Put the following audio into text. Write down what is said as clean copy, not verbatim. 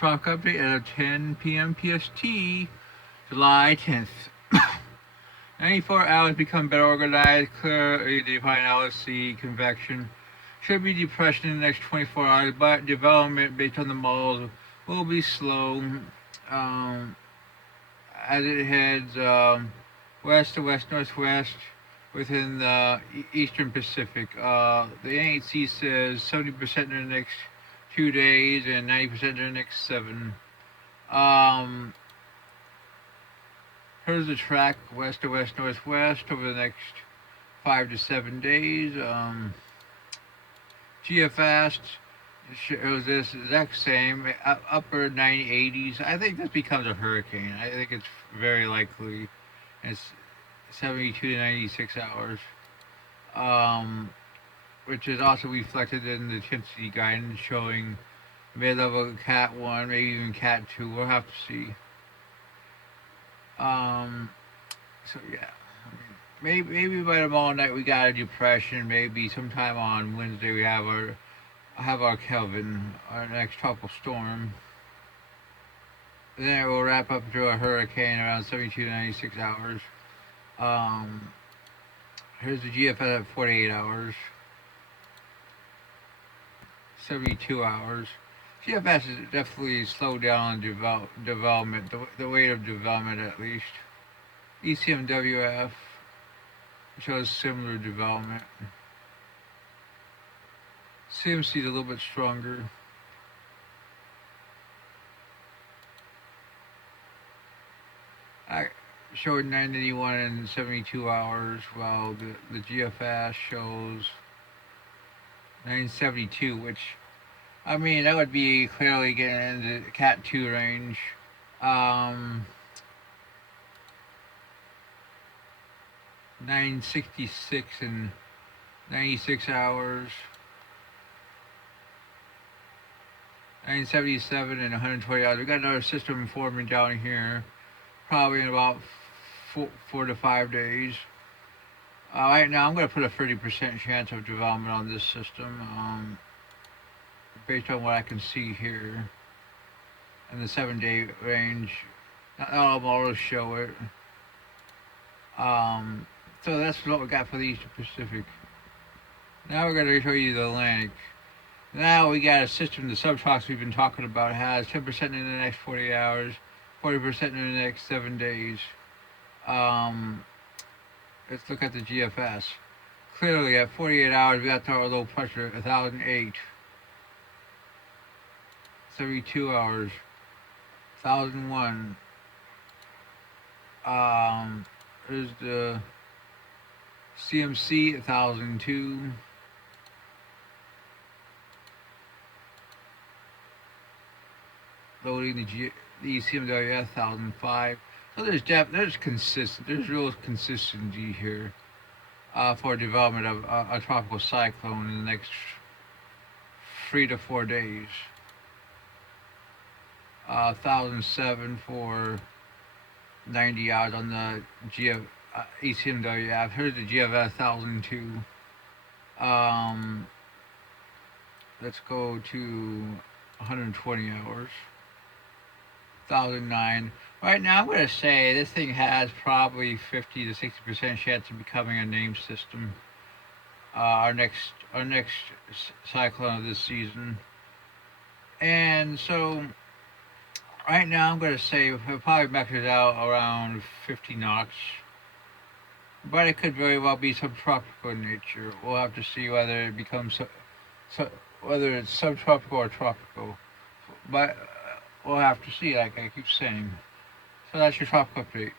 Tropical update at 10 p.m. PST, July 10th. 94 hours become better organized, clearly defined LSC convection. Should be depression in the next 24 hours, but development based on the models will be slow um, as it heads west to west northwest within the eastern Pacific. The NHC says 70% in the next 2 days and 90% in the next 7. Um, Here's the track west to west northwest over the next 5 to 7 days. GFS shows this exact same upper 90s. I think this becomes a hurricane. I think it's very likely. It's 72 to 96 hours, um, which is also reflected in the intensity guidance showing mid-level Cat 1, maybe even Cat 2. We'll have to see. Um, so yeah, maybe by tomorrow night we got a depression. Maybe sometime on Wednesday we have our Kelvin, our next tropical storm. Then it will wrap up to a hurricane around 72 to 96 hours. Um, Here's the GFS at 48 hours, 72 hours. GFS is definitely slowed down on development, the rate of development at least. ECMWF shows similar development. CMC is a little bit stronger. I showed 981 in 72 hours, while the GFS shows 972, which, I mean, that would be clearly getting into the Cat 2 range. Um, 966 in 96 hours. 977 in 120 hours. We got another system forming down here, probably in about 4 to 5 days. Right now, I'm going to put a 30% chance of development on this system, based on what I can see here in the 7-day range. Not all models show it. So that's what we got for the Eastern Pacific. Now we're going to show you the Atlantic. Now we got a system, the subtropics we've been talking about has 10% in the next 48 hours, 40% in the next 7 days. Let's look at the GFS. Clearly at 48 hours we got our low pressure, 1008. 72 hours, 1001. There's the CMC, 1002. Loading the ECMWF 1005. So there's real consistency here for development of a tropical cyclone in the next 3 to 4 days. 1007 for 90 hours on the ECMWF. Here's the GFS 1002. Let's go to 120 hours. 1009. Right now, I'm going to say this thing has probably 50 to 60% chance of becoming a name system. Our next cyclone of this season. And so, right now, I'm going to say it probably maxes out around 50 knots. But it could very well be subtropical in nature. We'll have to see whether it becomes whether it's subtropical or tropical. But we'll have to see, like I keep saying. So that's your tropical update.